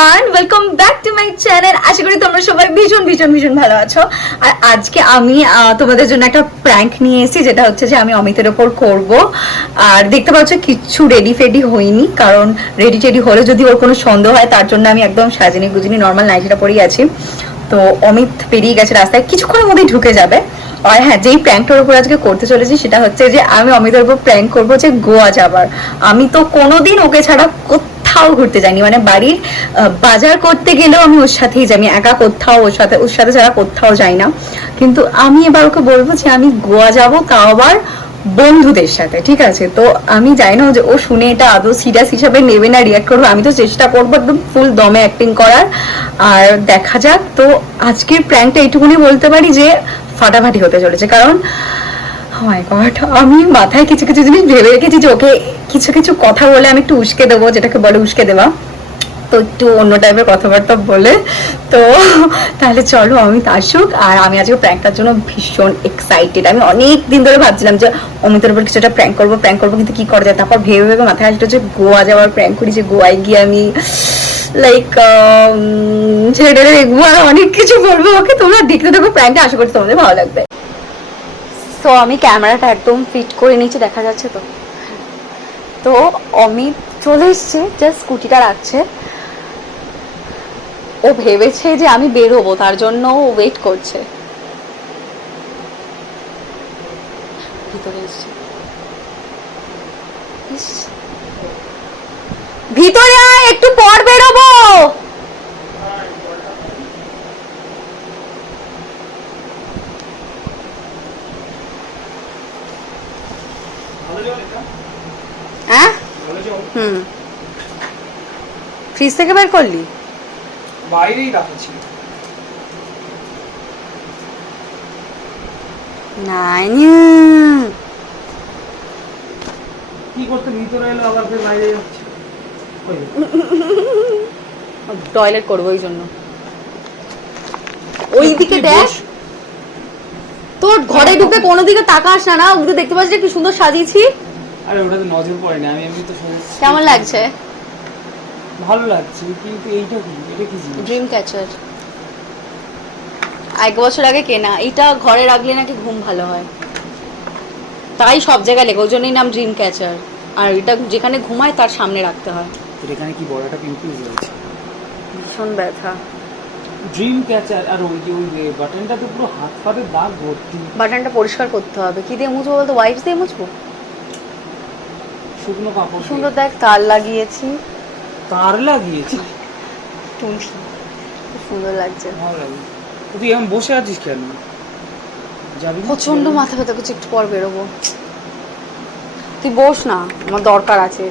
Everyone welcome back to my channel আশা করি তোমরা সবাই ভীষণ ভীষণ ভীষণ ভালো আছো। আর আজকে আমি তোমাদের জন্য একটা প্র্যাঙ্ক নিয়ে এসেছি, যেটা হচ্ছে যে আমি অমিতের ওপর করব। আর দেখতে পাচ্ছ কিচ্ছু রেডি ফেডি হইনি কারণ রেডি টেডি হলে যদি ওর কোনো সন্দেহ হয়, তার জন্য আমি একদম সাজিনি গুজিনি নর্মাল নাইটিটা পরেই আছি। তো অমিত পেরিয়ে গেছে রাস্তায়, কিছুক্ষণের মধ্যেই ঢুকে যাবে। আর হ্যাঁ যেই প্র্যাঙ্কটার উপর আজকে করতে চলেছি, সেটা হচ্ছে যে আমি অমিতের উপর প্র্যাঙ্ক করব যে গোয়া যাবার। আমি তো কোনোদিন ওকে ছাড়া কোথাও ঘুরতে যাইনি। মানে বাড়ির বাজার করতে গেলেও আমি ওর সাথেই যাই। আমি একা কোথাও ওর সাথে ওর সাথে ছাড়া কোথাও যাই না। কিন্তু আমি এবার ওকে বলব যে আমি গোয়া যাব তাও আবার বন্ধুদের সাথে, ঠিক আছে? তো আমি জানি না যে ও শুনে এটা আদৌ সিরিয়াস হিসাবে নেবে না রিয়াক্ট করবে। আমি তো চেষ্টা করব একদম ফুল দমে অ্যাক্টিং করার। আর দেখা যাক, তো আজকের প্র্যাঙ্কটা এইটুকুনি বলতে পারি যে ফাটাফাটি হতে চলেছে। কারণ মাই গড আমি মাথায় কিছু কিছু জিনিস ভেবে রেখেছি যে, ওকে কিছু কিছু কথা বলে আমি একটু উস্কে দেবো, যেটাকে বলে উস্কে দেওয়া। তো একটু অন্য টাইপের কথাবার্তা বলে। তো তাহলে চলো অমিত আসুক আর আমি আজকে প্র্যাঙ্কটার জন্য ভীষণ এক্সাইটেড আমি অনেক দিন ধরে ভাবছিলাম যে, অমিতের উপর কিছুটা প্র্যাঙ্ক করব প্র্যাঙ্ক করব, কিন্তু কি করা যায়? তারপর ভেবে ভেবে মাথায় আসলো যে, গোয়া যাওয়ার প্র্যাঙ্ক করি, যে গোয়ায় গিয়ে আমি লাইক ছেলেটারে দেখব আর অনেক কিছু বলব। ওকে তোমরা দেখতে থাকো প্র্যাঙ্কটা আশা করছি তোমাদের ভালো লাগবে। তো আমি ক্যামেরাটা একদম ফিট করে নিচে দেখা যাচ্ছে তো। তো অমিত চলে এসছে জাস্ট স্কুটিটা রাখছে। ও ভেবেছে যে আমি বেরোবো, তার জন্য ও ওয়েট করছে। ভিতরে এসছে। ভিতরে আয়, একটু পর বেরোবো হ্যাঁ হুম। ফ্রিজ থেকে বের করলি? বাইরেই রাখা ছিল নাইনি কি করতে ভিতরে এলো আবার ফের বাইরে যাচ্ছে? টয়লেট করব ওই জন্য। ওই দিকে দেখ। তোর ঘরে ঢুকে কোনো দিকে তাকাস না না। ওদিকে দেখতে পাচ্ছিস কি সুন্দর সাজিয়েছি। আরে ওটাতে নজর পড়েনি আমি এমনি তো। কেমন লাগছে? ভালো লাগছে কিন্তু এইটা কি? এটা কি জিনিস? ড্রিম ক্যাচার এক বছর আগে কেনা এটা ঘরে রাখলে নাকি ঘুম ভালো হয়। তাই সব জায়গায় লেখা ওই জন্যই নাম ড্রিম ক্যাচার আর এটা যেখানে ঘুমায় তার সামনে রাখতে হয়। তোর এখানে কি বড় একটা পিম্পলস হয়েছে ভীষণ ব্যথা। ড্রিম ক্যাচার আর ওই যে ওই বাটনটা তো পুরো হাত পাতে দাগ ভর্তি। বাটনটা পরিষ্কার করতে হবে। কি দিয়ে মুছবো বলতো? ওয়াইপস দিয়ে মুছবো? শুকনো কাপড় সুন্দর দেখ তার লাগিয়েছি। তার লাগিয়েছি? তুলসী। সুন্দর লাগছে। ভালো লাগে। তুই এখন বসে আছিস কেন? যাবি? প্রচণ্ড মাথা ব্যথা করছে একটু পর বেরোবো। তুই বস না আমার দরকার আছে।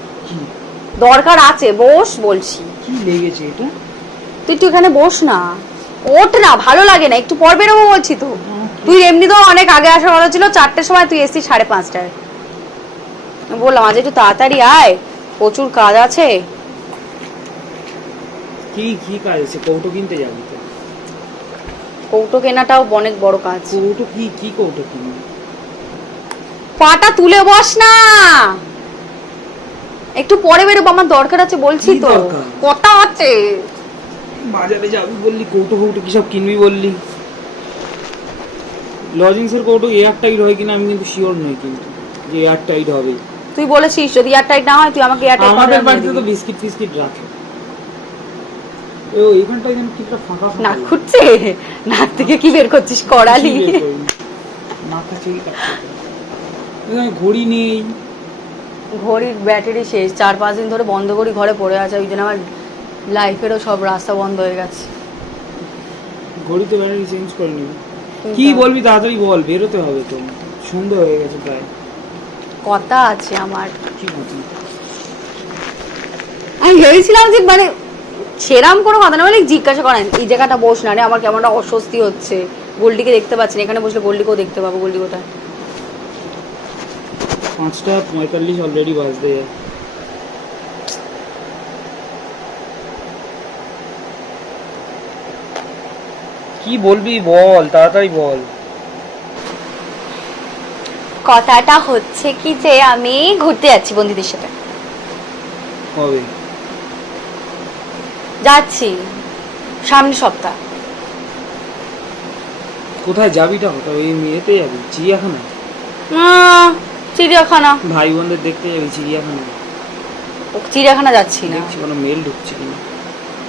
দরকার আছে বস বলছি। কি লেগেছে এটা? তুই একটু এখানে বস না। ওঠ না ভালো লাগে না একটু পর বেরোবো বলছি তো। তুই এমনি তো অনেক আগে আসার কথা ছিল চারটের সময় তুই এসছিস সাড়ে পাঁচটায়। বললাম আজ একটু তাড়াতাড়ি আয় প্রচুর কাজ আছে। কি কি কাজ আছে? কৌটো কিনতে যাবি তো? কৌটো কেনাটাও অনেক বড় কাজ। কৌটো কি কি কৌটো কিনবি? পাটা তুলে বস না। একটু পরে বেরোবো আমার দরকার আছে বলছি তো? কথা আছে। বাজারে যাবি বললি কৌটো কৌটো কি সব কিনবি বললি? লজিংসের কৌটো এয়ার টাইট হয় কিনা আমি কিন্তু শিওর নই কিন্তু যে এয়ার টাইট হবে। তুই বলেছিস যদি এয়ারটাইট না হয় তুই আমাকে এয়ারটাইট আমাদের বাড়িতে তো বিস্কিট ফিস্কিট রাখে। ও এইখানটায় যেন কি একটা ফাঁকা লাগে। খুঁজছে? নাক থেকে কি বের করছিস? করালি। মাথা চেয়ে কাটছে। ঘড়ি নেই। ঘড়ির ব্যাটারি শেষ। চার পাঁচ দিন ধরে বন্ধ করি ঘরে পড়ে আছে। ওই জন্য আমার লাইফেরও সব রাস্তা বন্ধ হয়ে গেছে। ঘড়িতে ব্যাটারি চেঞ্জ করে নিবি। কি বলবি তাড়াতাড়ি বল বেরোতে হবে তো। সন্ধ্যে হয়ে গেছে প্রায়। কথা আছে আমার। আমি ভেবেছিলাম যে মানে সেরাম কোনো কথা না মানে জিজ্ঞাসা করেন এই জায়গাটা বস না রে আমার কেমন একটা অস্বস্তি হচ্ছে। গোল্ডিকে দেখতে পাচ্ছি না এখানে বসলে গোল্ডিকেও দেখতে পাবো গোল্ডি কোথায়? পাঁচটা পঁয়তাল্লিশ অলরেডি বাজতে কি বলবি বল তাড়াতাড়ি বল। কথাটা হচ্ছে কি যে আমি ঘুরতে যাচ্ছি বন্ধুদের সাথে। কবে? যাচ্ছি সামনের সপ্তাহ। কোথায় যাবিটা কোথায় ওই মেয়েতে যাবি চিড়িয়াখানা উম, চিড়িয়াখানা। ভাই বোনদের দেখতে যাবি চিড়িয়াখানা ও, চিড়িয়াখানা যাচ্ছি না। দেখছি কোনো মেল ঢুকছে কিনা।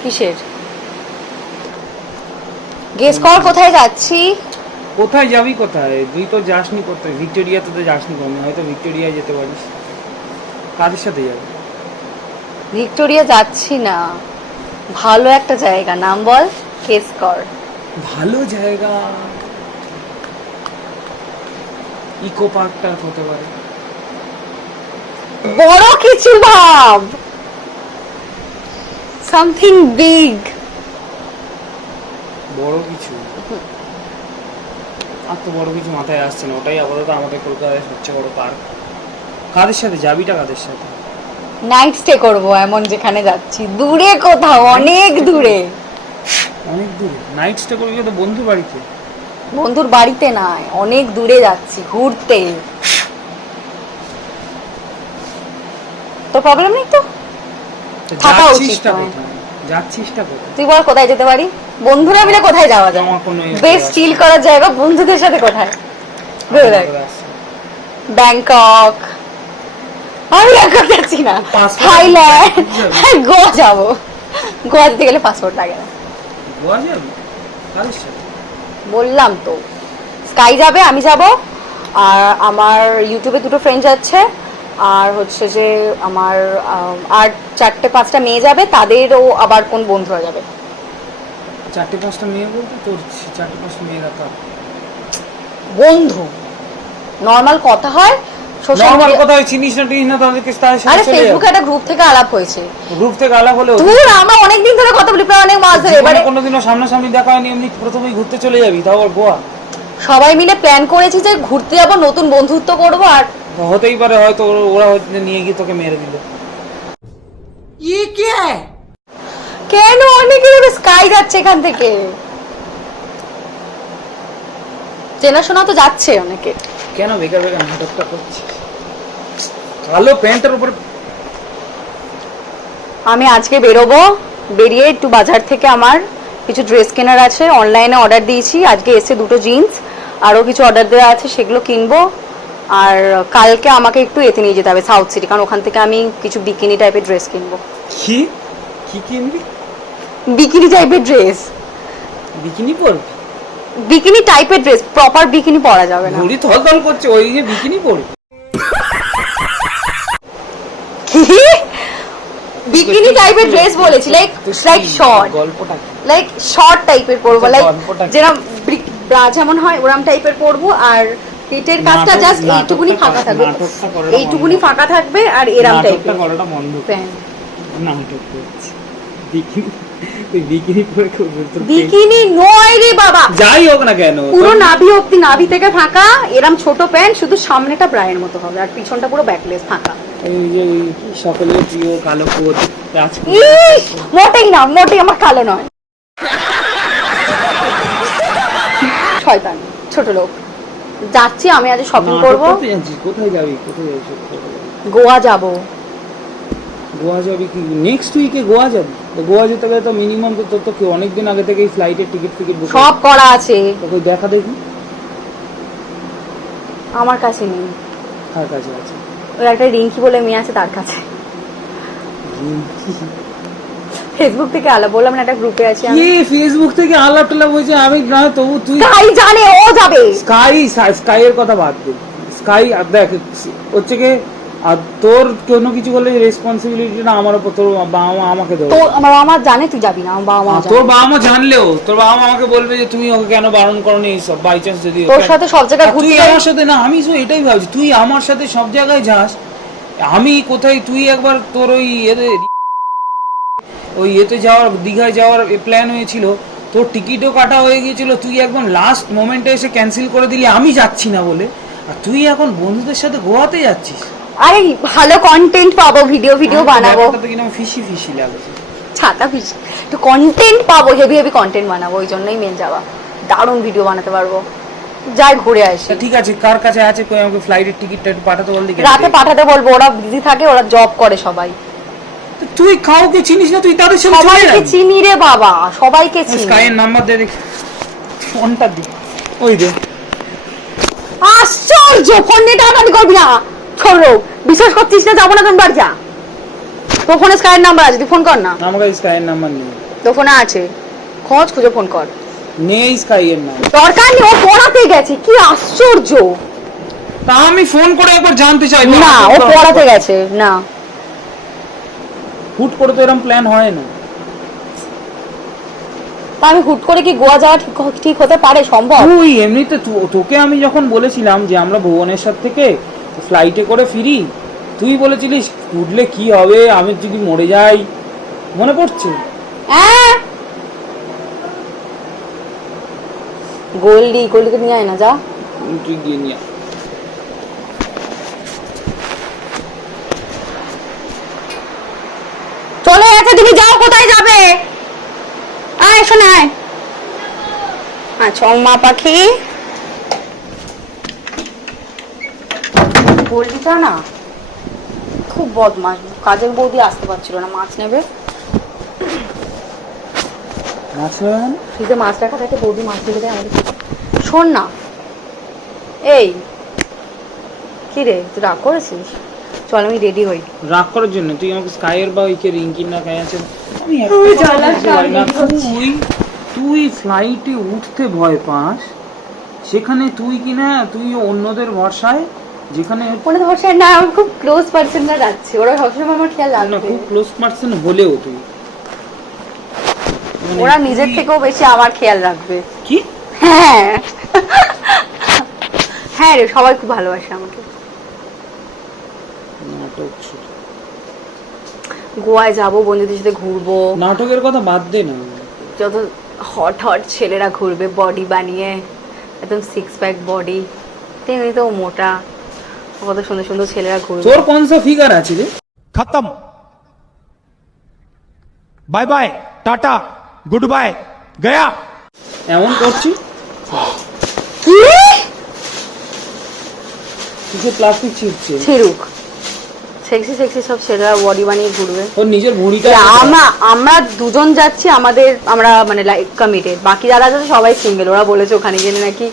কিসের? গেস কর কোথায় যাচ্ছি। কোথায় যাবি কোথায়? তুই তো যাসনি কোথায়? ভিক্টোরিয়া তো যাসনি কোনো হয়তো ভিক্টোরিয়ায় যেতে পারিস। কাদের সাথে যাবি? ভিক্টোরিয়া যাচ্ছি না। ভালো একটা জায়গা। নাম বল? গেস কর ভালো জায়গা। ইকো পার্কটা হতে পারে। বড় কিছু ভাব। সামথিং বিগ বড় কিছু আর তো বড় কিছু মাথায় আসছে না ওটাই আপাতত আমাদের কলকাতায় সবচেয়ে বড় পার্ক কাদের সাথে? যাবিটা কাদের সাথে? নাইট স্টে করব এমন যেখানে যাচ্ছি। দূরে কোথাও অনেক দূরে। অনেক দূরে? নাইট স্টে করবি তো বন্ধু বাড়িতে? বন্ধুর বাড়িতে নাই অনেক দূরে যাচ্ছি ঘুরতে। তো প্রবলেম নেই তো? থাকা উচিত যাচ্ছিসটা কোথায়? তুই বল কোথায় যেতে পারি? বন্ধুরা মিলে কোথায় যাওয়া যায়? ইয়ে বেস্ট চিল করার জায়গা বন্ধুদের সাথে কোথায়। ব্যাংকক। আমি ব্যাংকক যাচ্ছি না। থাইল্যান্ড। হ্যাঁ গোয়া যাব। গোয়া যেতে গেলে পাসপোর্ট লাগে না। বললাম তো। স্কাই যাবে আমি যাব। আর আমার ইউটিউবে দুটো ফ্রেন্ড যাচ্ছে। আর হচ্ছে যে আমার আর চারটে পাঁচটা মেয়ে যাবে। তাদেরও আবার কোন বন্ধুরা যাবে। চারটে পাঁচটা মেয়ে বলতে তোর চারটে পাঁচটা মেয়েরা তো। বন্ধু নর্মাল কথা হয় সোশ্যাল নর্মাল কোথায় চিনিস না টিনিস না তাদেরকে তাদের সাথে চলে ফেসবুকে একটা গ্রুপ থেকে আলাপ হয়েছে। গ্রুপ থেকে আলাপ হলে দূর আমরা অনেকদিন ধরে কথা বলি প্রায় অনেক মাস ধরে এবারে কোনোদিনও সামনাসামনি দেখা হয়নি এমনি প্রথমেই ঘুরতে চলে যাবি তাও আবার গোয়া। সবাই মিলে প্ল্যান করেছি যে ঘুরতে যাব নতুন বন্ধুত্ব করব আর হতেই পারে হয়তো ওরা- নিয়ে গিয়ে তোকে মেরে দিল। কেন? স্কাই যাচ্ছে এখান থেকে। চেনাশোনা তো যাচ্ছে অনেকে। কেন বেকার বেকার নাটকটা কালো প্যান্টের উপরে আমি আজকে বেরোবো বেরিয়ে একটু বাজার থেকে আমার কিছু ড্রেস কেনার আছে। অনলাইনে অর্ডার দিয়েছি আজকে এসে দুটো জিন্স আরও কিছু অর্ডার দেওয়া আছে সেগুলো কিনবো। আর কালকে আমাকে একটু এতে নিয়ে যেতে হবে সাউথ সিটি কারণ ওখান থেকে আমি কিছু বিকিনি টাইপের ড্রেস কিনবো। কি? কি কিনবি? বিকিনি টাইপের ড্রেস বিকিনি পরবি? বিকিনি টাইপের ড্রেস প্রপার বিকিনি পরা যাবে না। ঘুড়ি থল থল করছে ওই যে বিকিনি পরবি। কি? বিকিনি টাইপের ড্রেস বলেছি লাইক লাইক শর্ট গল্পটা লাইক শর্ট টাইপের পরবো লাইক? যেরকম ব্রা যেমন হয় ওরম টাইপের পরবো আর পেটের কাজটা জাস্ট এইটুকুনি ফাঁকা থাকবে। এইটুকুনি ফাঁকা থাকবে আর এরম টাইপের করাটা বন্ধ। নাটক করছি। বিকিনি তুই বিকিনি পরে খুব বিকিনি? নয় রে বাবা। যাই হোক না কেন পুরো নাভি অব্দি নাভি থেকে ফাঁকা এরম ছোট প্যান্ট শুধু সামনেটা ব্রায়ের মতো হবে আর পিছনটা পুরো ব্যাকলেস ফাঁকা। এই যে সকলের প্রিয় কালো কোট মোটেই না মোটেই আমার কালো নয়। শয়তান ছোট লোক। যাচ্ছি আমি আজ শপিং করব? কোথায় যাবি? কোথায় যাবি। গোয়া যাব। গোয়া যাবি কি? নেক্সট উইকে গোয়া যাবি? তো গোয়া যেতে গেলে তো মিনিমাম তো তোর তো কি অনেকদিন আগে থেকেই ফ্লাইটের টিকিট ফিকিট বুক সব করা আছে। তোকে দেখা দেখি? আমার কাছে নেই। কার কাছে আছে? ওই একটা রিঙ্কি বলে মেয়ে আছে তার কাছে। ফেসবুক থেকে আলাপ বললাম না একটা গ্রুপে আছি আমি। কি? ফেসবুক থেকে আলাপ টালাপ হয়েছে আমি না তবু তুই তাই জানে ও যাবে। স্কাই স্কাই এর কথা বাদ দে। স্কাই দেখ হচ্ছে কি আর তোর কোনো কিছু করলে রেসপন্সিবিলিটিটা আমার উপর তোর বাবা মা আমাকে দেবে। তো আমার বাবা মা জানে তুই যাবি না আমার বাবা মা তোর বাবা মা জানলেও তোর বাবা মা আমাকে বলবে যে তুমি ওকে কেন বারণ করনি এইসব বাই চান্স যদি তোর সাথে সব জায়গায় আর তুই আমার সাথে না আমি শুধু এটাই ভাবছি তুই আমার সাথে সব জায়গায় যাস আমি কোথায় তুই একবার তোর ওই ওই এতে যাওয়ার দীঘায় যাওয়ার প্ল্যান হয়েছিল তোর টিকিটও কাটা হয়ে গিয়েছিল তুই একদম লাস্ট মোমেন্টে এসে ক্যান্সেল করে দিলি আমি যাচ্ছি না বলে। আর তুই এখন বন্ধুদের সাথে গোয়াতে যাচ্ছিস। আরে ভালো কন্টেন্ট পাবো ভিডিও ভিডিও বানাবো। তো ফিসি ফিসি লাগছে। ছাতা পিস একটু কন্টেন্ট পাবো হেভি হেভি কন্টেন্ট বানাবো ওই জন্যই মেন যাওয়া। দারুণ ভিডিও বানাতে পারব। যাই ঘুরে আসি। ঠিক আছে কার কাছে আছে কই আমাকে ফ্লাইটের টিকিটটা একটু পাঠাতে বল দেখি। রাতে পাঠাতে বলব ওরা বিজি থাকে ওরা জব করে সবাই। তো তুই কাউকে চিনিস না? তুই তাদের সাথে চলে সবাইকে চিনি রে বাবা সবাইকে চিনি। স্কাইয়ের নাম্বার দে দেখি। ফোনটা দি। ওই দে। আশ্চর্য ফোন নিয়ে টানাটানি করবি না। ছোড়ো বিশ্বাস করছিস না যাব না তুমি বাড়ি যা। তোর ফোনে স্কাইয়ের নাম্বার আছে তুই ফোন কর না। আমার কাছে স্কাইয়ের নাম্বার নেই। তোর ফোনে আছে। খোঁজ খুঁজে ফোন কর। নেই স্কাইয়ের নাম্বার দরকার নেই ও পড়াতে গেছে কি আশ্চর্য। তা আমি ফোন করে একবার জানতে চাই। না ও পড়াতে গেছে না। হুট করে তো এরকম প্ল্যান হয় না। তা আমি হুট করে কি গোয়া যাওয়া ঠিক ঠিক হতে পারে সম্ভব? তুই এমনিতে তোকে আমি যখন বলেছিলাম যে আমরা ভুবনেশ্বর থেকে ফ্লাইটে করে ফিরি। তুই বলেছিলিস উঠলে কি হবে? আমি যদি মরে যাই মনে পড়ছে? গোল্ডি গোল্ডিকে নিয়ে আয় না যা। তুই গিয়ে নিয়ে চলে গেছে তুমি যাও কোথায় যাবে? আয় শোনা আয়। আচ্ছা মা পাখি। গোল্ডিটা না খুব বদমাস কাজের বৌদি আসতে পারছিল না মাছ নেবে। মাছ? ফ্রিজে মাছ রাখা থাকে বৌদি মাছ রেখে দেয় আমাদের শোন না এই কি রে তুই রাগ করেছিস? চল আমি রেডি হই। রাগ করার জন্য? তুই আমাকে স্কাইয়ের বা ওইকে রিঙ্কির না খাই আছে তুই তুই ফ্লাইটে উঠতে ভয় পাস সেখানে তুই কিনা তুই অন্যদের ভরসায় যেখানে মনে ধরছে না আমার খুব ক্লোজ পার্সনরা যাচ্ছে। ওরা সবসময় আমার খেয়াল না খুব ক্লোজ পার্সন হলেও তুই। মানে ওরা নিজের থেকেও বেশি আমার খেয়াল রাখবে। কি? হ্যাঁ। হ্যাঁ রে সবাই খুব ভালোবাসে আমাকে। নাটক গোয়ায় যাব বন্ধুদের সাথে ঘুরবো। নাটকের কথা বাদ দে না। যত হট হট ছেলেরা ঘুরবে বডি বানিয়ে একদম সিক্স প্যাক বডি তেমনি তো মোটা। কত সুন্দর সুন্দর ছেলেরা ঘুরবে। তোর কোন ফিগার আছে রে? খতম। Bye bye tata good bye গয়া। এমন করছি? কিছু প্লাস্টিক ছিড়ুক। সেক্সি সেক্সি সব ছেলেরা বডি বানিয়ে ঘুরবে। ওর নিজের ভুঁড়িটা আমরা আমরা দুজন যাচ্ছি আমাদের আমরা মানে লাইক কমিটেড বাকি যারা আছে সবাই সিঙ্গেল ওরা বলেছে ওখানে গেলে নাকি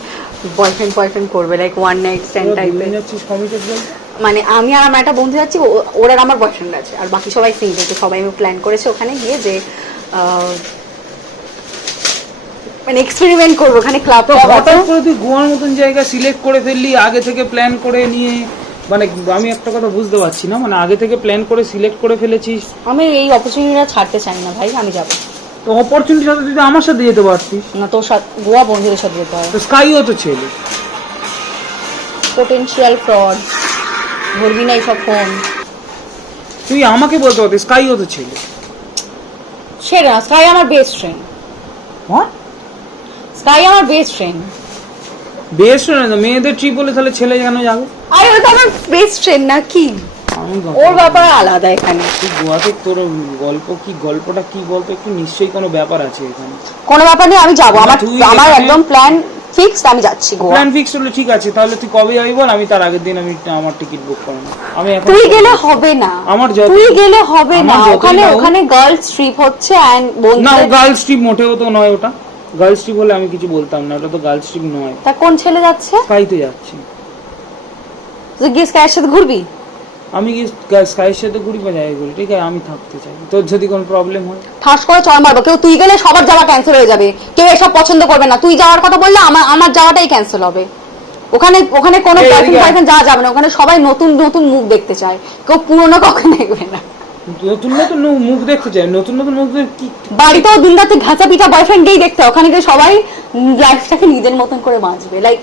বয়ফ্রেন্ড বয়ফ্রেন্ড করবে লাইক ওয়ান নাইট স্ট্যান্ড টাইপের মানে আমি আর আমার একটা বন্ধু যাচ্ছি ওর আর আমার বয়ফ্রেন্ড আছে আর বাকি সবাই সিঙ্গেল তো সবাই আমি প্ল্যান করেছি ওখানে গিয়ে যে মানে এক্সপেরিমেন্ট করব ওখানে ক্লাব হঠাৎ করে তুই গোয়ার মতন জায়গা সিলেক্ট করে ফেললি আগে থেকে প্ল্যান করে নিয়ে মানে আমি একটা কথা বুঝতে পারছি না মানে আগে থেকে প্ল্যান করে সিলেক্ট করে ফেলেছিস। আমি এই অপরচুনিটিটা ছাড়তে চাই না ভাই আমি যাব। তো অপরচুনিটি সাথে তো আমার সাথে যেতে পারতিস? না তোর সাথে গোয়া বন্ধুদের সাথে যেতে হয়। তো স্কাইও তো ছেলে। পোটেনশিয়াল ফ্রড ধরবি না এইসব ফোন। তুই আমাকে বলতে পারতিস স্কাইও তো ছেলে। না স্কাই আমার বেস্ট ফ্রেন্ড হ্যাঁ স্কাই আমার বেস্ট ফ্রেন্ড বেশ না মেয়েদের ট্রিপ বলে তাহলে ছেলে কেন যাবে। আরে ও তো আমার বেস্ট ফ্রেন্ড না কি? ওর ব্যাপার আলাদা এখানে। গোয়াতে তোর গল্প কি গল্পটা কি বলতো? একটু নিশ্চয়ই কোনো ব্যাপার আছে এখানে। কোনো ব্যাপার নেই আমি যাব। আমার আমার একদম প্ল্যান ফিক্সড আমি যাচ্ছি গোয়া। প্ল্যান ফিক্স হলে ঠিক আছে তাহলে তুই কবে যাবি বল? আমি তার আগের দিন আমি আমার টিকিট বুক করব। আমি এখন তুই গেলে হবে না। আমার যত- তুই গেলে হবে না। ওখানে ওখানে গার্লস ট্রিপ হচ্ছে এন্ড না বন্ধুদের গার্লস ট্রিপ মোটেও তো নয় ওটা। গার্লস ট্রিপ হলে আমি কিছু বলতাম না ওটা তো গার্লস ট্রিপ নয়। তা কোন ছেলে যাচ্ছে? স্কাইতে যাচ্ছি। তুই গিয়ে স্কাইয়ের সাথে ঘুরবি? আমি কি স্কাইয়ের সাথে ঘুরি বা যাই ঘুরি ঠিক আছে আমি থাকতে চাই। তোর যদি কোনো প্রবলেম হয়। ঠাস করে চড় মারবো। কেউ তুই গেলে সবার যাওয়া ক্যান্সেল হয়ে যাবে। কেউ এসব পছন্দ করবে না। তুই যাওয়ার কথা বললে আমার আমার যাওয়াটাই ক্যান্সেল হবে। ওখানে ওখানে কোনো বয়ফ্রেন্ড বয়ফ্রেন্ড যাওয়া যাবে না। ওখানে সবাই নতুন নতুন মুখ দেখতে চায়। কেউ পুরনো কখন দেখবে না। নতুন নতুন মুখ দেখতে চাই নতুন নতুন মুখ কি বাড়িতেও দিন রাতে ঘাঁচা পিঠা বয়ফ্রেন্ডকেই দেখতে। ওখানে গিয়ে সবাই লাইফটাকে নিজের মতন করে বাঁচবে। লাইক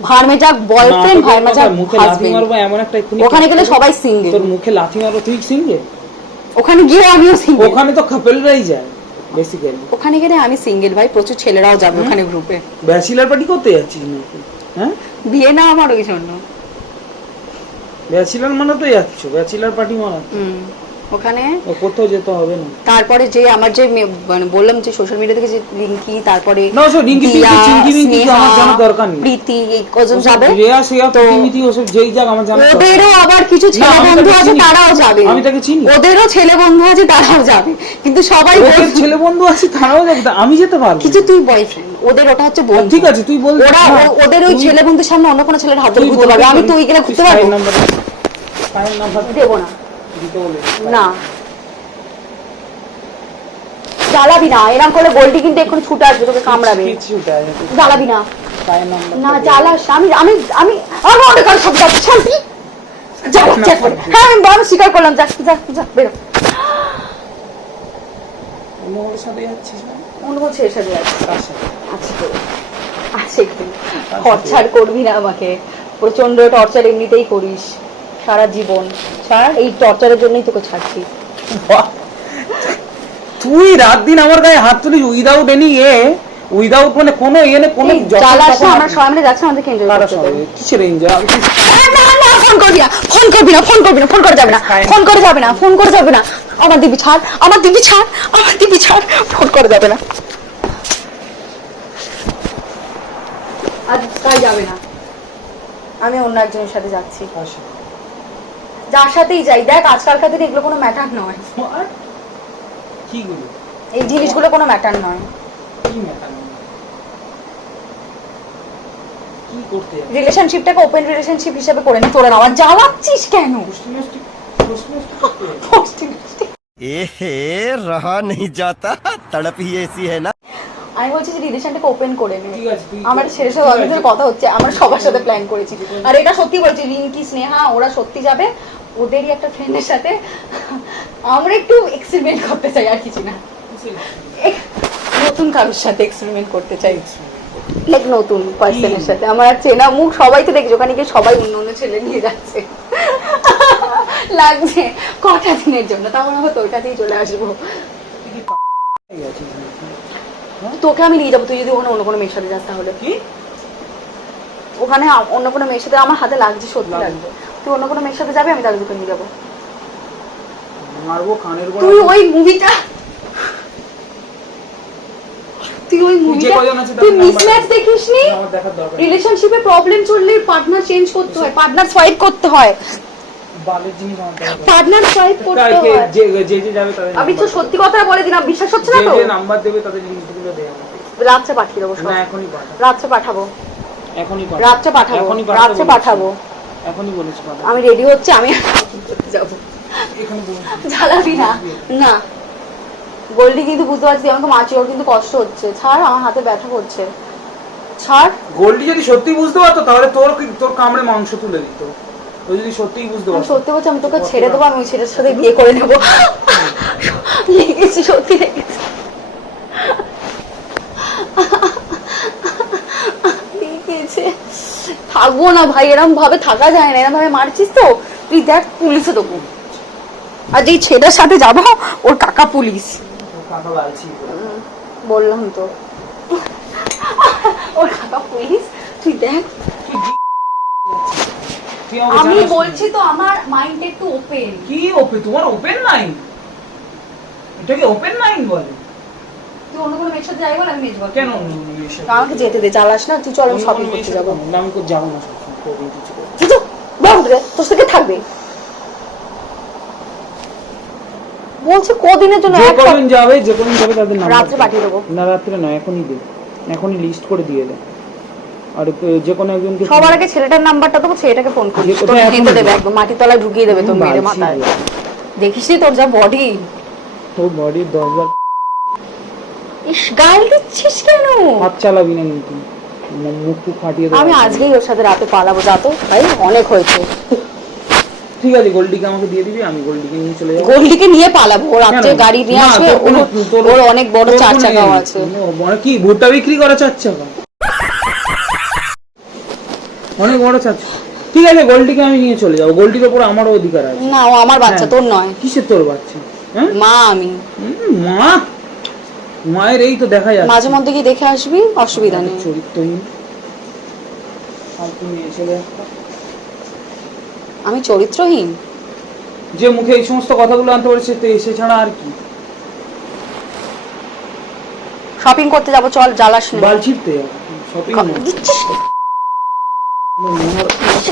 ভার্মেজা বয়ফ্রেন্ড না, তোকে ভার্মেজা কথা, মুখে লাথি হাজবেন্ড এমন একটা ওখানে গেলে সবাই সিঙ্গেল তোর মুখে লাথি মারবো তুই সিঙ্গেল ওখানে গিয়ে আমিও সিঙ্গেল ওখানে তো কাপেলরাই যায় বেসিক্যালি ওখানে গেলে আমি সিঙ্গেল ভাই প্রচুর ছেলেরাও যাবে ওখানে গ্রুপে ব্যাচেলার পার্টি করতে যাচ্ছিস নাকি? হ্যাঁ? বিয়ে না আমার ওই জন্য। ব্যাচেলার মানে তো যাচ্ছ ব্যাচেলার পার্টি মানে হুম। ওখানে। কোথাও যেতে হবে না। তারপরে যে আমার যে মানে বললাম যে সোশ্যাল মিডিয়া থেকে যে রিঙ্কি তারপরে না, রিঙ্কি আমার দরকার নেই। প্রীতি কজন যাবে? রেয়া সেয়া প্রীতি ওসব যেই যাক আমার জানা ওদেরও আবার কিছু ছেলে বন্ধু আছে তারাও যাবে। আমি তাকে চিনি। ওদেরও ছেলে বন্ধু আছে তারাও যাবে। কিন্তু সবাই ওদের ছেলে বন্ধু আছে তারাও যাবে আমি যেতে পারব। কিছু তুই বয়ফ্রেন্ড ওদের ওটা হচ্ছে বন্ধু ঠিক আছে, তুই বল- ওরা ওদের ওই ছেলে বন্ধুর সামনে অন্য কোনো ছেলের হাত ধরে ঘুরতে পারবে। আমি। তুই গেলে ঘুরতে পারব। নাম্বার দেবো না। না। জ্বালাবি না এরকম গোল্ডি কিন্তু এখন ছুটে আসবে তোকে কামড়াবে। জ্বালাবি না। না জ্বালাস আমি আমি আমি আমি অনেক আর সব যাচ্ছি শান্তি হ্যাঁ আমি স্বীকার করলাম যাক যাক যাক বেরো। একটু টর্চার করবি না আমাকে। প্রচণ্ড টর্চার এমনিতেই করিস। সারা জীবন। ছাড় এই টর্চারের জন্যই তোকে ছাড়ছি! তুই রাত দিন আমার গায়ে হাত তুলিস উইদাউট এনি এ উইদাউট মানে কোনো ইয়ে নেই কোনো জ্বালাস না আমরা সবাই মিলে যাচ্ছি আমাদেরকে এনজয় করতে কিসের এনজয় না না ফোন করবি না ফোন করবি না ফোন করবি না ফোন করে যাবে না ফোন করে যাবে না ফোন করে যাবে না। আমার দিবি ছাড় আমার দিবি ছাড় আমার দিবি ছাড় ফোন করে যাবে না। আজ তাই যাবে না। আমি অন্য একজনের সাথে যাচ্ছি? যার সাথেই যাই। দেখ আজকালকার দিনে এগুলো কোনো ম্যাটার নয়। এই জিনিসগুলো কোনো ম্যাটার নয়। রিলেশনশিপটাকে ওপেন রিলেশনশিপ হিসেবে করে না তোরা আমার জ্বালাচ্ছিস কেন? এহে রহা নেই যাতা তড়প হি এসি হ্যায় না। আমি বলছি যে রিলেশনটাকে ওপেন করে নে। আমার শেষ হওয়ার কথা হচ্ছে আমরা সবার সাথে প্ল্যান করেছি। আর এটা সত্যি বলছি রিঙ্কি স্নেহা ওরা সত্যি যাবে। ওদেরই একটা ফ্রেন্ডের সাথে আমরা একটু এক্সপেরিমেন্ট করতে চাই আর কিছু না। নতুন কারোর সাথে এক্সপেরিমেন্ট করতে চাই। লাইক নতুন পার্সনের সাথে। আমার আর চেনা মুখ সবাই তো দেখছি ওখানে গিয়ে সবাই অন্য অন্য ছেলে নিয়ে যাচ্ছে। লাগছে কটা দিনের জন্য আমরা তোর কাছেই চলে আসব। তোকে আমি নিয়ে যাব তুই যদি ওখানে অন্য কোনো মেয়ের সাথে যাস তাহলে। কি? ওখানে অন্য কোনো মেয়ের সাথে আমার হাতে লাগছে সত্যি লাগবে। তুই অন্য কোনো মেয়ের সাথে যাবে আমি তোকে নিয়ে যাব। মারবো কানের গোড়া তুই ওই মুভিটা? তুই ওই মুভিটা? কজন আছে তাদের তুই মিসম্যাচ দে। দেখিস নি আমার দেখার দরকার নেই। রিলেশনশিপে প্রবলেম চললে পার্টনার চেঞ্জ করতে হয় পার্টনার সোয়াইপ করতে হয়। বালের জিনিস আমার দেখার দরকার নেই। পার্টনার সোয়াইপ করতে হয়। যে যে যে যাবে তাদের আমি তো সত্যি কথা বলে দিলাম বিশ্বাস হচ্ছে না তো? যে যে নাম্বার দেবে তাদের জিনিসগুলো দেয় রাত্রে পাঠিয়ে দেবো সব। না এখনই পাঠা রাত্রে পাঠাবো। এখনই পাঠা রাত্রে পাঠাবো। রাত্রে পাঠাবো। এখনই বলেছি আমি রেডি হচ্ছে আমি যাব। জ্বালাবি না। না। গোল্ডি কিন্তু বুঝতে পারছি আমাকে মাছি ওর কিন্তু কষ্ট হচ্ছে। ছাড় আমার হাতে ব্যথা করছে। ছাড়। গোল্ডি যদি সত্যি বুঝতে পারতো তাহলে তোর তোর কামড়ে মাংস তুলে দিত। ও যদি সত্যিই বুঝতে পারতো। সত্যি বলছি আমি তোকে ছেড়ে দেবো আমি ওই ছেলের সাথে বিয়ে করে নেব। লেগেছে সত্যি লেগেছে লেগেছে থাকব না ভাই এরম ভাবে থাকা যায় না এরম ভাবে মারছিস তো। তুই দেখ পুলিশে। দেবো আর যেই ছেলের সাথে যাব ওর কাকা পুলিশ। বললাম তো। ওর কাকা পুলিশ? তুই দেখ। আমি বলছি তো আমার মাইন্ড একটু ওপেন কি ওপেন তোমার ওপেন মাইন্ড এটাকে ওপেন মাইন্ড বলে? অন্য কোনো মেয়ের সাথে যাই বল আমি মেয়ে কেন অন্য কোনো মেয়ের সাথে? আমাকে যেতে দে জ্বালাস না তুই চল আমি শপিং করতে যাব। না, আমি কোথাও যাব না কিছু করব। তুই তো বন্ধ রে তোর সাথে থাকবে? বলছি কদিনের জন্য যে এক যাবে যে কজন যাবে তাদের নাম রাত্রে পাঠিয়ে দেবো। না রাত্রে নয় এখনই দে। এখনই লিস্ট করে দিয়ে দে। আর যে কোনো একজনকে সবার আগে ছেলেটার নাম্বারটা দেবো ছেলেটাকে ফোন তোর দিতে দেবে একদম মাটির তলায় ঢুকিয়ে দেবে তোর মেরে মাথায়। দেখিস তোর যা বডি তোর বডি দশ বার ইস গাল দিচ্ছিস কেন? হাত চালাবি না কিন্তু মুখ টুক ফাটিয়ে দেবো। আমি আজকেই ওর সাথে রাতে পালাবো ভাই অনেক হয়েছে। ঠিক আছে গোল্ডিকে আমাকে দিয়ে দিবি আমি গোল্ডিকে নিয়ে চলে যাব। গোল্ডিকে নিয়ে পালাবো ও কেন? গাড়ি নিয়ে আসবে ওর- অনেক বড় চার চাকাও এ- আছে। মানে কি ভুট্টা বিক্রি করা চার চাকা অনেক বড় চার ঠিক আছে গোল্ডিকে আমি নিয়ে চলে যাব। গোল্ডির ওপর আমারও অধিকার আছে। না ও আমার বাচ্চা হ্যাঁ। তোর নয়। কিসের তোর বাচ্চা? হ্যাঁ? মা আমি। মা? মায়ের এই তো দেখা যাচ্ছে। মাঝে মধ্যে গিয়ে দেখে আসবি? অসুবিধা নেই। চরিত্রহীন। আমি চরিত্রহীন? যে মুখে এই সমস্ত কথাগুলো আনতে পারছে তো এসে ছাড়া আর কি? শপিং করতে যাব চল জ্বালাস না। বাল ছিটতে শপিং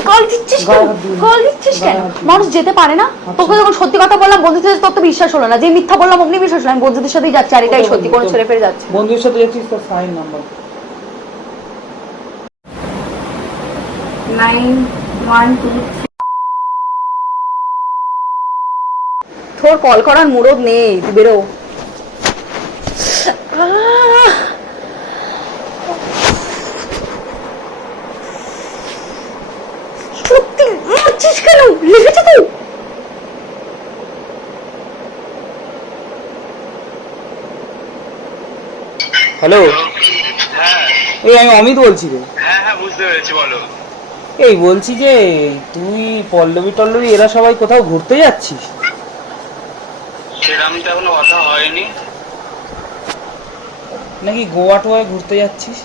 কল দিচ্ছিস কেন? কল দিচ্ছিস কেন। মানুষ যেতে পারে না? তোকে যখন সত্যি কথা বললাম বন্ধুদের সাথে তোর তো বিশ্বাস হলো না। যে মিথ্যা বললাম অমনি বিশ্বাস হলো আমি বন্ধুদের সাথেই যাচ্ছি আর এটাই সত্যি কোনো ছেলে ফেরে যাচ্ছে বন্ধুদের সাথে যাচ্ছিস তোর sign number nine one two তোর কল করার মুরদ নেই। তুই বেরো। আহ! সত্যি কেন? তো। হ্যালো? হ্যাঁ। এই আমি অমিত বলছি রে। হ্যাঁ হ্যাঁ বুঝতে পেরেছি বলো। এই বলছি যে তুই পল্লবী টল্লবী এরা সবাই কোথাও ঘুরতে যাচ্ছিস? সেরকম তো এখনও কথা হয়নি। নাকি গোয়া টোয়ায় ঘুরতে যাচ্ছিস?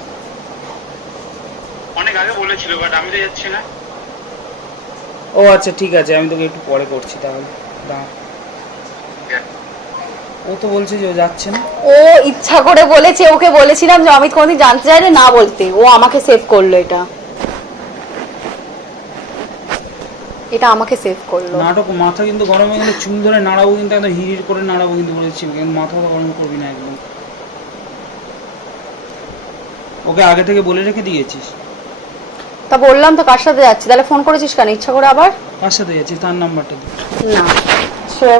অনেক আগে বলেছিল বাট আমি তো যাচ্ছি না। ও আচ্ছা ঠিক আছে আমি তোকে একটু পরে করছি তাহলে। দাঁড়া। ও তো বলছে যে ও যাচ্ছে না। ও ইচ্ছা করে বলেছে ওকে বলেছিলাম যে অমিত কোনদিন জানতে চাইলে না বলতে। ও আমাকে সেভ করল এটা। এটা আমাকে সেভ করল। নাটক মাথা কিন্তু গরম হয়ে গেলে চুল ধরে নাড়াবো কিন্তু একদম হিড় করে নাড়াবো কিন্তু বলেছি। কিন্তু মাথা গরম করবি না একদম। ওকে আগে থেকে বলে রেখে দিয়েছিস? তা বললাম তো কার সাথে যাচ্ছি? তাহলে ফোন করেছিস কেন? ইচ্ছা করে আবার? কার সাথে যাচ্ছিস? তার নাম্বারটা দে। না সে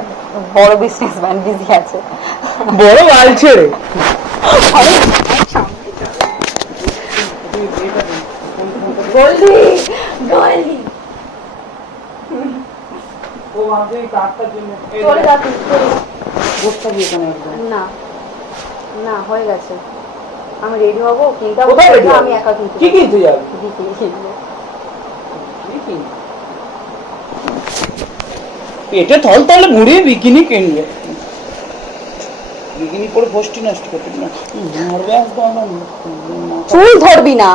বড় বিজনেসম্যান বিজি আছে। বড় গাল ছেড়ে। গল্লি গল্লি ও ভাবছে এই কার্ডটার জন্য চলে যা তুই, না না হয়ে গেছে। আমি রেডি হব কিনতে আমি একা কিনতে কি কিনতে যাবি? পেটে থল তাহলে ঘুরিয়ে বিকিনি কিনবে। বিকিনি পরে গোষ্ঠী নষ্ট করতে না। মারবে একদম চুল ধরবি না।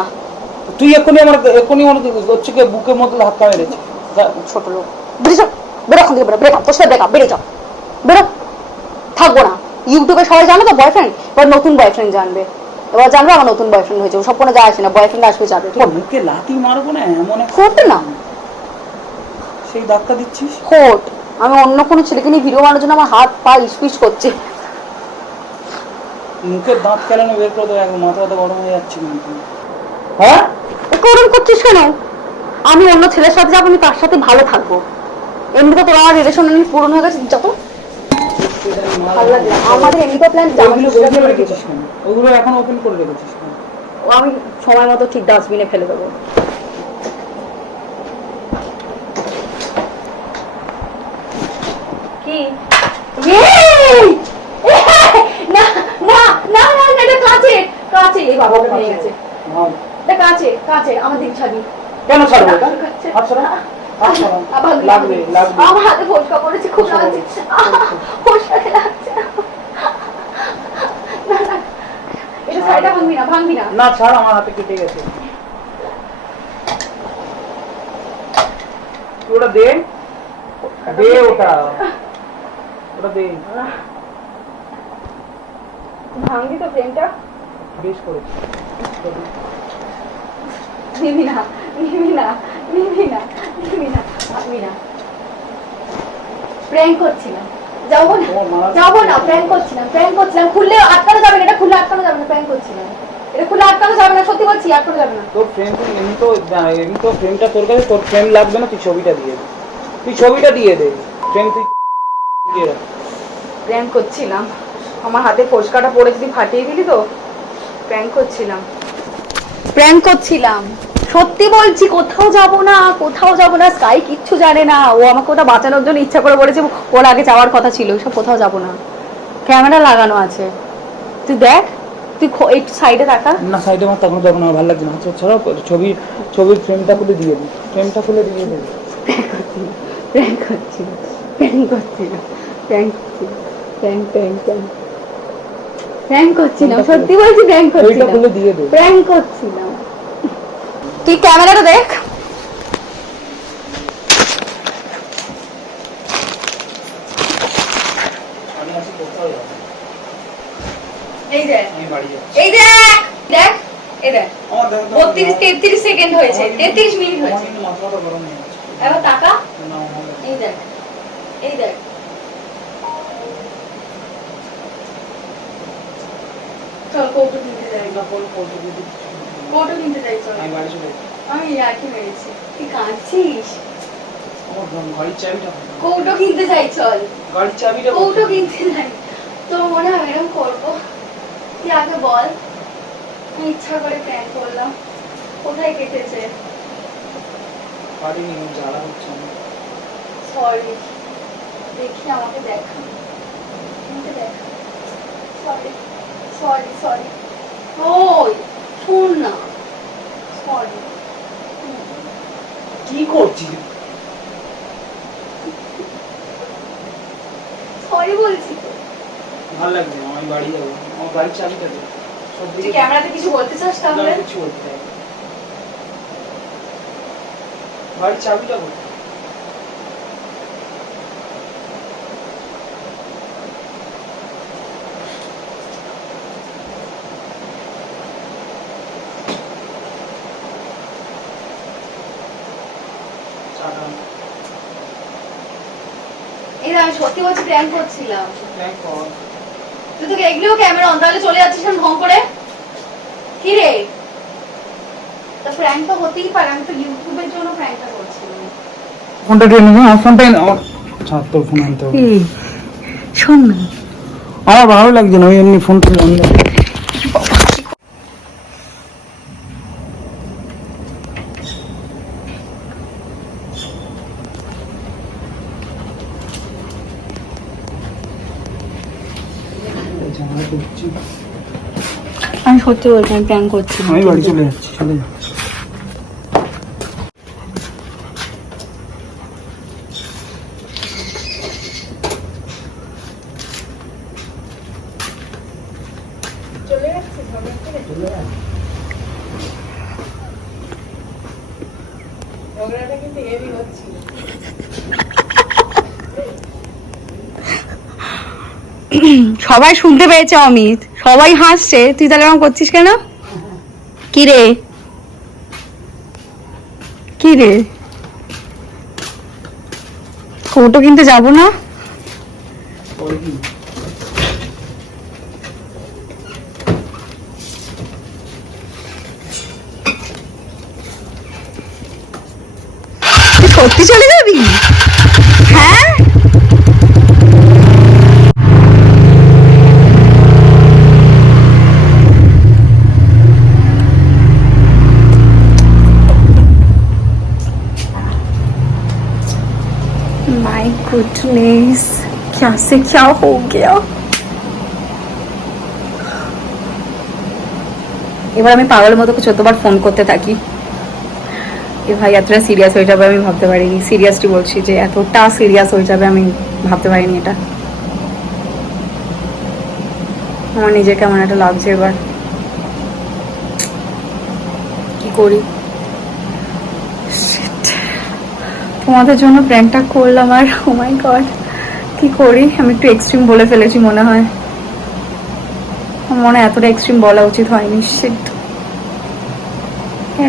তুই এক্ষুনি আমার এক্ষুনি আমার হচ্ছে কি বুকের মধ্যে ধাক্কা মেরেছে। ছোট লোক। বেরিয়ে বেরো থেকে বেরো ব্রেকআপ তোর সাথে ব্রেকআপ বেরিয়ে যাও। বেরো। থাকব না। ইউটিউবে সবাই জানো তো বয়ফ্রেন্ড এবার নতুন বয়ফ্রেন্ড জানবে। এবার জানবে আমার নতুন বয়ফ্রেন্ড হয়েছে সব কোনো যায় আসে না বয়ফ্রেন্ড আসবে যাবে মুখে লাথি মারবো না এমন করতে না সেই ধাক্কা দিচ্ছিস? কোট আমি অন্য কোনো ছেলেকে নিয়ে ভিডিও বানানোর জন্য আমার হাত পা ইসপিস করছে। মুখের দাঁত কেলানো বের করে দেবো মাথা ব্যথা গরম হয়ে যাচ্ছে কিন্তু। হ্যাঁ? করুন করছিস কেন? আমি অন্য ছেলের সাথে যাব আমি তার সাথে ভালো থাকব। এমনিতে তোর আমার রিলেশন পূরণ হয়ে গেছে যত ভালো লাগে। না। আমাদের এমনিতে প্ল্যান ওইগুলো ওইগুলো রেখেছিস কেন? ওইগুলো এখন ওপেন করে রেখেছিস কেন? আমি সময় মতো ঠিক ডাস্টবিনে ফেলে দেবো। কি? না না না না এটা কাছে কাছে এই বাবা গেছে। কাছে কাছে আমার দিক ছাড়ি কেন ছাড়বো এটা? কাছে। লাগবে লাগবে। আমার হাতে পড়েছে খুব লাগছে। লাগছে। এটা শাড়িটা ভাঙবি না ভাঙবি না। না ছাড় আমার হাতে কেটে গেছে। ওটা দে। দে ওটা। ওটা দে। ভাঙবি তো ফ্রেমটা। বেশ করেছি। নিবি না নিবি না। নিবি না নিবি না ভাঙবি না? প্র্যাঙ্ক করছিলাম যাব না যাব না। প্র্যাঙ্ক করছিলাম প্র্যাঙ্ক করছিলাম। খুললে আটকানো যাবে না এটা খুললে আটকানো যাবে না প্র্যাঙ্ক করছিলাম। এটা খুললে আটকানো যাবে না সত্যি বলছি আটকানো যাবে না। তোর ফ্রেম তুই এমনি তো এমনি তো ফ্রেমটা তোর কাছে তোর ফ্রেম লাগবে না তুই ছবিটা দিয়ে দে। তুই ছবিটা দিয়ে দে। ফ্রেম তুই দিয়ে রাখ। প্র্যাঙ্ক করছিলাম। আমার হাতে ফোসকাটা পড়ে যদি ফাটিয়ে দিলি তো প্র্যাঙ্ক করছিলাম। প্র্যাঙ্ক করছিলাম। সত্যি বলছি কোথাও যাব না কোথাও যাব না স্কাই কিচ্ছু জানে না। ও আমাকে ওটা বাঁচানোর জন্য ইচ্ছা করে বলেছে ওর আগে যাওয়ার কথা ছিল সব কোথাও যাব না। ক্যামেরা লাগানো আছে। তুই দেখ তুই সাইডে না সাইডে আমার তখন যখন আমার ভালো লাগছে না। আচ্ছা ছাড়াও ছবি ছবির ফ্রেমটা খুলে দিয়ে দিই ফ্রেমটা খুলে দিয়ে দিই প্র্যাঙ্ক করছিল প্র্যাঙ্ক করছিল প্র্যাঙ্ক করছিল প্র্যাঙ্ক প্র্যাঙ্ক প্র্যাঙ্ক প্র্যাঙ্ক করছিলাম সত্যি বলছি প্র্যাঙ্ক করছিলাম। প্র্যাঙ্ক করছিলাম। তুই ক্যামেরাটা দেখ। এই দেখ। চল দিতে যাই কোন বল। কৌটো কিনতে চল আমি বাড়ি চলে আমি ইয়ার্কি মেরেছি তুই কাঁদছিস? চাবিটা? কৌটো কিনতে যাই চল। গাড়ির চাবিটা কৌটো কিনতে যাই। তো মনে হয় এরকম করব? তুই আগে বল। আমি ইচ্ছা করে প্ল্যান করলাম। কোথায় কেটেছে? পারিনি, জ্বালা হচ্ছে। সরি দেখি আমাকে দেখা। আমাকে দেখা। সরি সরি সরি ওই! সরি কি করছিস? সরি বলছি তো। ভালো লাগছে না, আমি বাড়ি যাব। আমার গাড়ির চাবিটা দে। তুই ক্যামেরাতে কিছু বলতে চাস তাহলে? কিছু বলতে না। চাবিটা কোথায়? চাটা এই দেখ, আমি সত্যি বলছি প্র্যাঙ্ক করছিলাম। তুই তো এগুলিও ক্যামেরা অন তাহলে চলে যাচ্ছিস না ঢং করে? কি রে? তা প্র্যাঙ্ক তো হতেই পারে আমি তো ইউটিউবের জন্য প্র্যাঙ্কটা করছিলাম। ফোনটা টেনে না ফোনটা আচ্ছা তোর ফোন আনতে হবে। শোন না। আমার ভালো লাগছে না ওই এমনি ফোনটা অন আমি সত্যি বলছি আমি প্র্যাঙ্ক করছিলাম আমি বাড়ি চলে যাচ্ছি চলে যা সবাই শুনতে পেয়েছে, অমিত। সবাই হাসছে। তুই তাহলে এরকম করছিস কেন? কি রে? কি রে? কৌটো কিনতে যাব না? সত্যি চলে যাবি? क्या से क्या हो गया এবার আমি পাগলের মতো চোদ্দবার ফোন করতে থাকি এ ভাই এতটা সিরিয়াস হয়ে যাবে আমি ভাবতে পারিনি সিরিয়াসলি বলছি যে এতটা সিরিয়াস হয়ে যাবে আমি ভাবতে পারিনি এটা আমার নিজে কেমন একটা লাগছে এবার কি করি Shit. তোমাদের জন্য প্র্যাঙ্কটা করলাম আর ও মাই গড কি করি? আমি একটু এক্সট্রিম বলে ফেলেছি মনে হয়। মনে এতটা এক্সট্রিম বলা উচিত হয়নি। শিট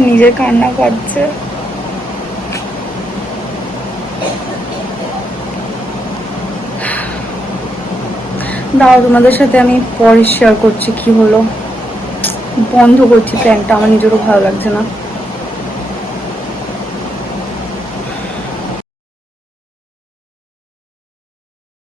নিজে কান্না করছে। দাও তোমাদের সাথে আমি পরে শেয়ার করছি কি হলো। বন্ধ করছি প্র্যাঙ্কটা আমার নিজেরও ভালো লাগছে না।